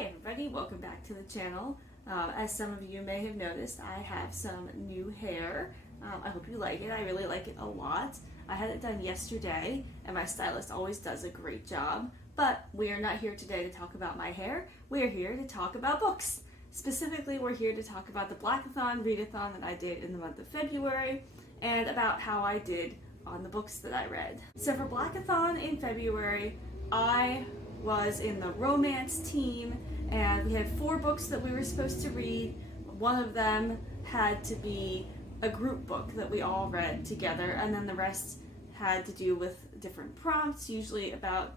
Hi everybody, welcome back to the channel. As some of you may have noticed, I have some new hair. I hope you like it. I really like it a lot. I had it done yesterday and my stylist always does a great job, but we are not here today to talk about my hair. We are here to talk about books. Specifically, we're here to talk about the BLACKATHON readathon that I did in the month of February and about how I did on the books that I read. So for BLACKATHON in February, I was in the romance team, and we had 4 books that we were supposed to read. One of them had to be a group book that we all read together, and then the rest had to do with different prompts, usually about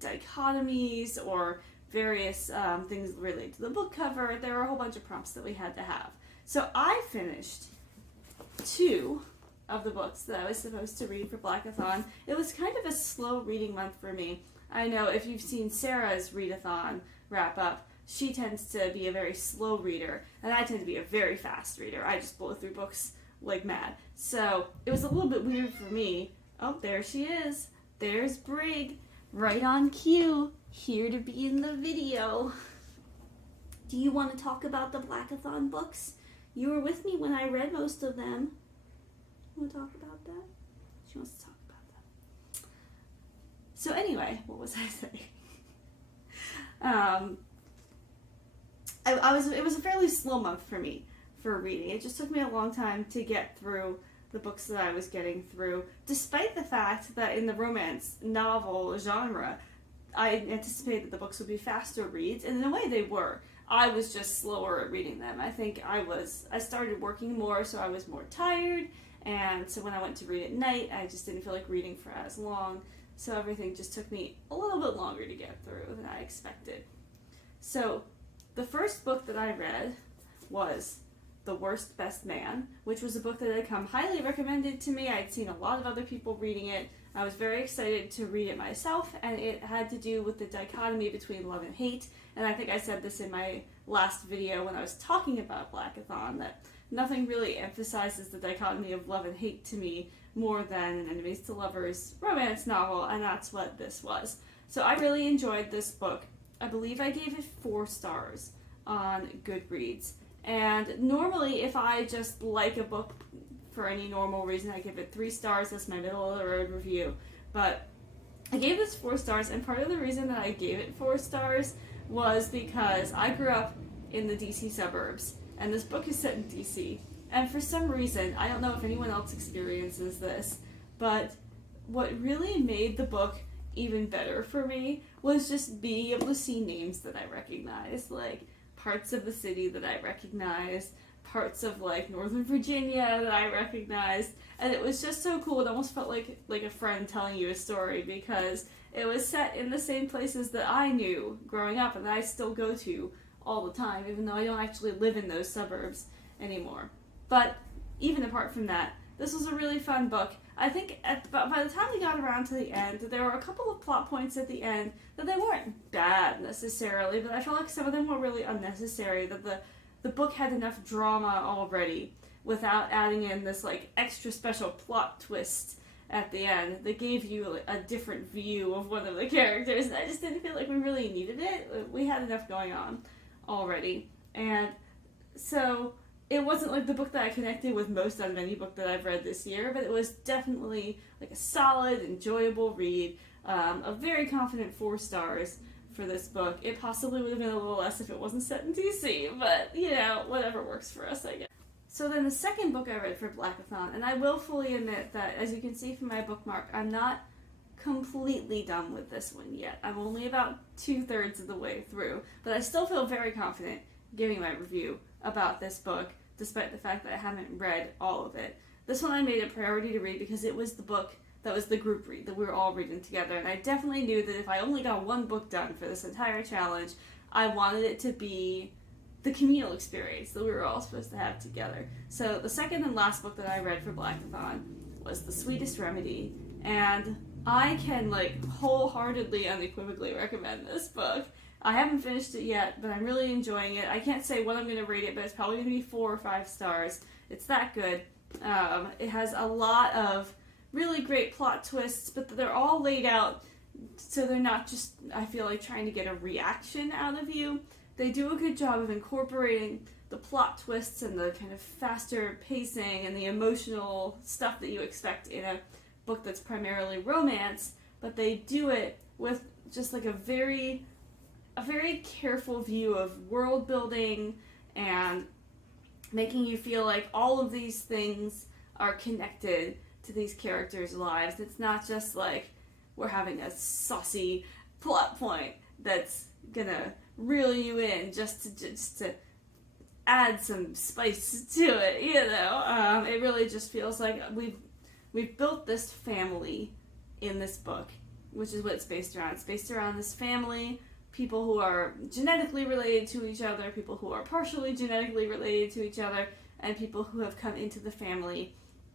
dichotomies or various things related to the book cover. There were a whole bunch of prompts that we had to have. So I finished 2 of the books that I was supposed to read for BLACKATHON. It was kind of a slow reading month for me. I know if you've seen Sarah's readathon wrap up, she tends to be a very slow reader, and I tend to be a very fast reader. I just blow through books like mad. So it was a little bit weird for me. Oh, there she is. There's Brig, right on cue, here to be in the video. Do you want to talk about the BLACKATHON books? You were with me when I read most of them. Want to talk about that? She wants to talk about that. So anyway, what was I saying? It was a fairly slow month for me for reading. It just took me a long time to get through the books that I was getting through, despite the fact that in the romance novel genre, I anticipated that the books would be faster reads, and in a way they were. I was just slower at reading them. I think I started working more, so I was more tired, and so when I went to read at night, I just didn't feel like reading for as long. So everything just took me a little bit longer to get through than I expected. So the first book that I read was The Worst Best Man, which was a book that had come highly recommended to me. I'd seen a lot of other people reading it. I was very excited to read it myself, and it had to do with the dichotomy between love and hate. And I think I said this in my last video when I was talking about BLACKATHON, that nothing really emphasizes the dichotomy of love and hate to me more than an enemies to lovers romance novel, and that's what this was. So I really enjoyed this book. I believe I gave it 4 stars on Goodreads. And normally if I just like a book for any normal reason, I give it 3 stars. That's my middle of the road review. But I gave this 4 stars, and part of the reason that I gave it 4 stars was because I grew up in the DC suburbs, and this book is set in DC. And for some reason, I don't know if anyone else experiences this, but what really made the book even better for me was just being able to see names that I recognized, like parts of the city that I recognized, parts of like Northern Virginia that I recognized, and it was just so cool. It almost felt like a friend telling you a story, because it was set in the same places that I knew growing up and that I still go to all the time, even though I don't actually live in those suburbs anymore. But even apart from that, this was a really fun book. I think by the time we got around to the end, there were a couple of plot points at the end that they weren't bad necessarily, but I felt like some of them were really unnecessary, that the book had enough drama already without adding in this like extra special plot twist at the end that gave you a different view of one of the characters, and I just didn't feel like we really needed it. We had enough going on already, and so it wasn't like the book that I connected with most out of any book that I've read this year, but it was definitely like a solid, enjoyable read. A very confident 4 stars for this book. It possibly would have been a little less if it wasn't set in DC, but you know, whatever works for us, I guess. So then the second book I read for BLACKATHON, and I will fully admit that, as you can see from my bookmark, I'm not completely done with this one yet. I'm only about 2/3 of the way through, but I still feel very confident giving my review about this book, despite the fact that I haven't read all of it. This one I made a priority to read because it was the book that was the group read that we were all reading together, and I definitely knew that if I only got one book done for this entire challenge, I wanted it to be the communal experience that we were all supposed to have together. So the second and last book that I read for BLACKATHON was The Sweetest Remedy, and I can like wholeheartedly, unequivocally recommend this book. I haven't finished it yet, but I'm really enjoying it. I can't say what I'm going to rate it, but it's probably going to be 4 or 5 stars. It's that good. It has a lot of really great plot twists, but they're all laid out so they're not just, I feel like, trying to get a reaction out of you. They do a good job of incorporating the plot twists and the kind of faster pacing and the emotional stuff that you expect in a book that's primarily romance, but they do it with just like a very careful view of world building and making you feel like all of these things are connected to these characters' lives. It's not just like we're having a saucy plot point that's gonna reel you in just to add some spice to it, you know. It really just feels like we've built this family in this book, which is what it's based around. It's based around this family, people who are genetically related to each other, people who are partially genetically related to each other, and people who have come into the family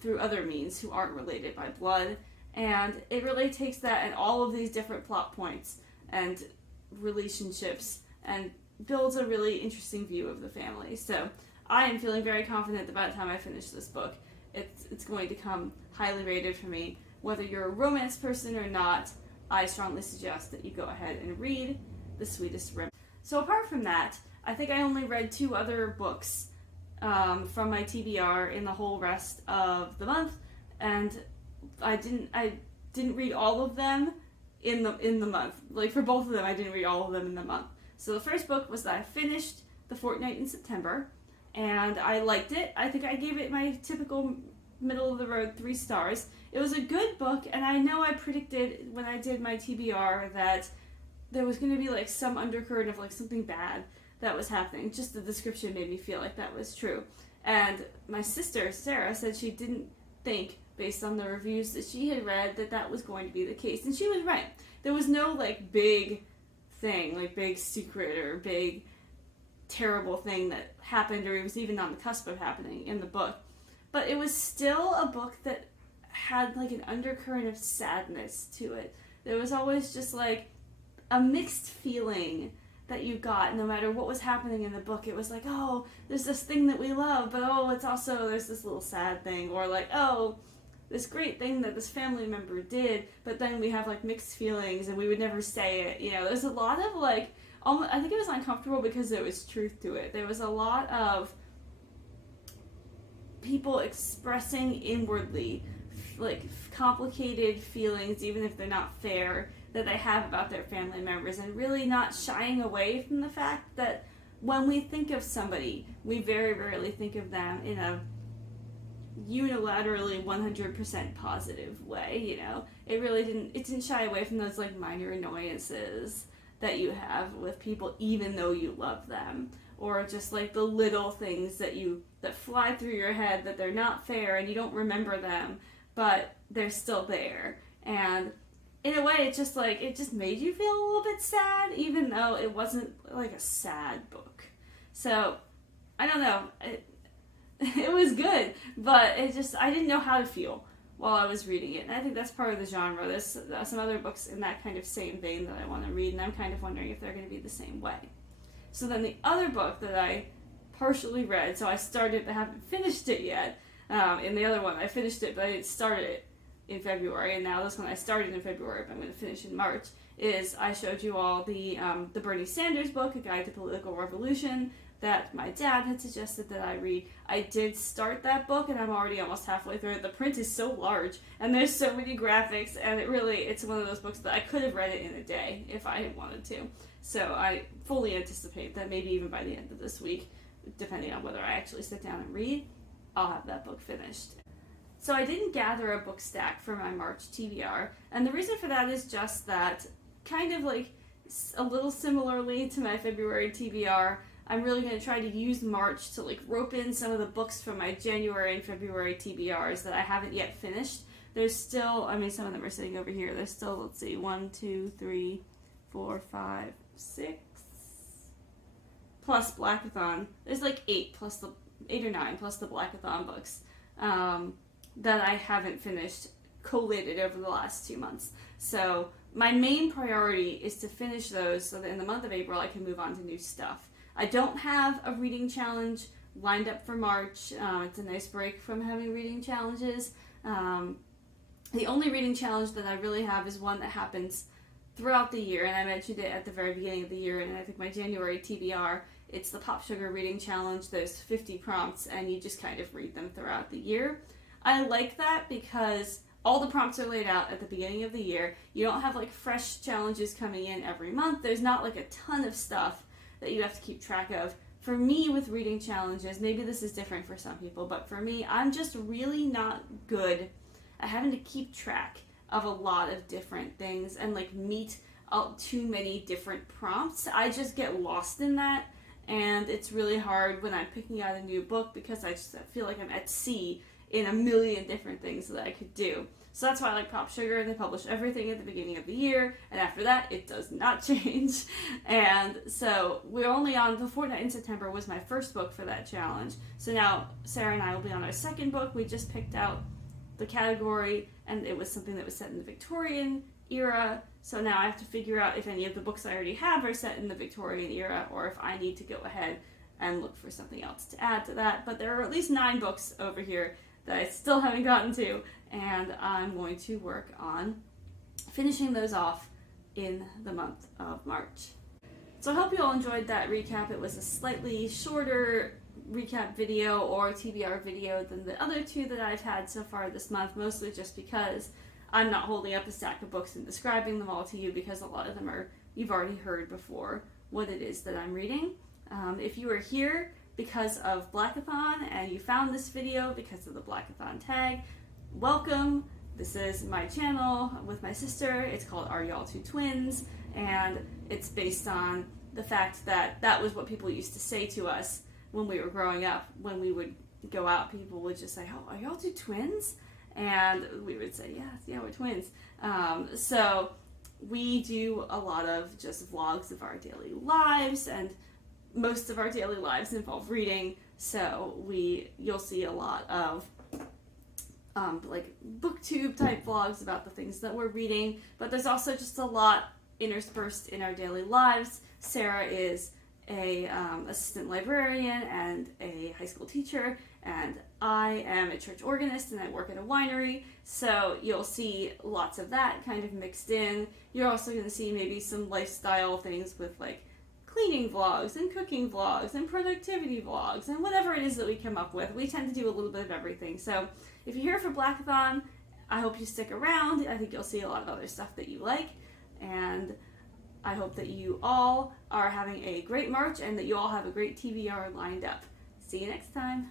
through other means who aren't related by blood. And it really takes that and all of these different plot points and relationships and builds a really interesting view of the family. So I am feeling very confident that by the time I finish this book, it's going to come highly rated for me. Whether you're a romance person or not, I strongly suggest that you go ahead and read The Sweetest River. So apart from that, I think I only read 2 other books from my TBR in the whole rest of the month, and I didn't read all of them in the month. Like, for both of them, I didn't read all of them in the month. So the first book was that I finished The Fortnight in September, and I liked it. I think I gave it my typical middle-of-the-road 3 stars. It was a good book, and I know I predicted when I did my TBR that there was going to be like some undercurrent of like something bad that was happening. Just the description made me feel like that was true. And my sister, Sarah, said she didn't think, based on the reviews that she had read, that that was going to be the case. And she was right. There was no like big thing, like big secret or big terrible thing that happened, or it was even on the cusp of happening in the book. But it was still a book that had like an undercurrent of sadness to it. There was always just like a mixed feeling that you got no matter what was happening in the book. It was like, oh, there's this thing that we love, but oh, it's also, there's this little sad thing, or like, oh, this great thing that this family member did, but then we have like mixed feelings and we would never say it. You know, there's a lot of like, almost, I think it was uncomfortable because there was truth to it. There was a lot of people expressing inwardly like complicated feelings, even if they're not fair, that they have about their family members, and really not shying away from the fact that when we think of somebody, we very rarely think of them in a unilaterally 100% positive way, you know. It didn't shy away from those like minor annoyances that you have with people even though you love them, or just like the little things that fly through your head that they're not fair and you don't remember them, but they're still there. And in a way, it just made you feel a little bit sad, even though it wasn't like a sad book. So I don't know, it was good, but I didn't know how to feel while I was reading it. And I think that's part of the genre. There's some other books in that kind of same vein that I want to read, and I'm kind of wondering if they're going to be the same way. So then the other book that I partially read, so I started but haven't finished it yet. In the other one, I finished it, but I didn't start it in February, and now this one I started in February, but I'm going to finish in March, is I showed you all the Bernie Sanders book, A Guide to Political Revolution, that my dad had suggested that I read. I did start that book, and I'm already almost halfway through it. The print is so large, and there's so many graphics, and it's one of those books that I could have read it in a day if I had wanted to. So I fully anticipate that maybe even by the end of this week, depending on whether I actually sit down and read, I'll have that book finished. So I didn't gather a book stack for my March TBR, and the reason for that is just that, kind of like a little similarly to my February TBR, I'm really going to try to use March to like rope in some of the books from my January and February TBRs that I haven't yet finished. There's still, some of them are sitting over here. There's still, let's see, 1, 2, 3, 4, 5, 6, plus BLACKATHON. There's like 8 or 9 plus the BLACKATHON books that I haven't finished collated over the last 2 months. So my main priority is to finish those so that in the month of April I can move on to new stuff. I don't have a reading challenge lined up for March. It's a nice break from having reading challenges. The only reading challenge that I really have is one that happens throughout the year, and I mentioned it at the very beginning of the year, and I think my January TBR, it's the Pop Sugar Reading Challenge. There's 50 prompts, and you just kind of read them throughout the year. I like that because all the prompts are laid out at the beginning of the year. You don't have like fresh challenges coming in every month. There's not like a ton of stuff that you have to keep track of. For me, with reading challenges, maybe this is different for some people, but for me, I'm just really not good at having to keep track of a lot of different things and like meet too many different prompts. I just get lost in that, and it's really hard when I'm picking out a new book because I just feel like I'm at sea in a million different things that I could do. So that's why I like Pop Sugar. They publish everything at the beginning of the year, and after that, it does not change. And so we're only on The Fortnight in September was my first book for that challenge. So now Sarah and I will be on our second book. We just picked out the category, and it was something that was set in the Victorian era. So now I have to figure out if any of the books I already have are set in the Victorian era, or if I need to go ahead and look for something else to add to that. But there are at least 9 books over here that I still haven't gotten to, and I'm going to work on finishing those off in the month of March. So I hope you all enjoyed that recap. It was a slightly shorter recap video or TBR video than the other 2 that I've had so far this month, mostly just because I'm not holding up a stack of books and describing them all to you, because a lot of them are, you've already heard before what it is that I'm reading. If you are here because of BLACKATHON and you found this video because of the BLACKATHON tag, welcome. This is my channel with my sister. It's called Are Y'all Two Twins? And it's based on the fact that that was what people used to say to us when we were growing up. When we would go out, people would just say, oh, are y'all two twins? And we would say, yeah, we're twins. So we do a lot of just vlogs of our daily lives, and most of our daily lives involve reading. So you'll see a lot of like booktube type vlogs about the things that we're reading, but there's also just a lot interspersed in our daily lives. Sarah is a assistant librarian and a high school teacher, and I am a church organist and I work at a winery, so you'll see lots of that kind of mixed in. You're also going to see maybe some lifestyle things with like cleaning vlogs and cooking vlogs and productivity vlogs and whatever it is that we come up with. We tend to do a little bit of everything. So if you're here for BLACKATHON, I hope you stick around. I think you'll see a lot of other stuff that you like, and I hope that you all are having a great March and that you all have a great TBR lined up. See you next time.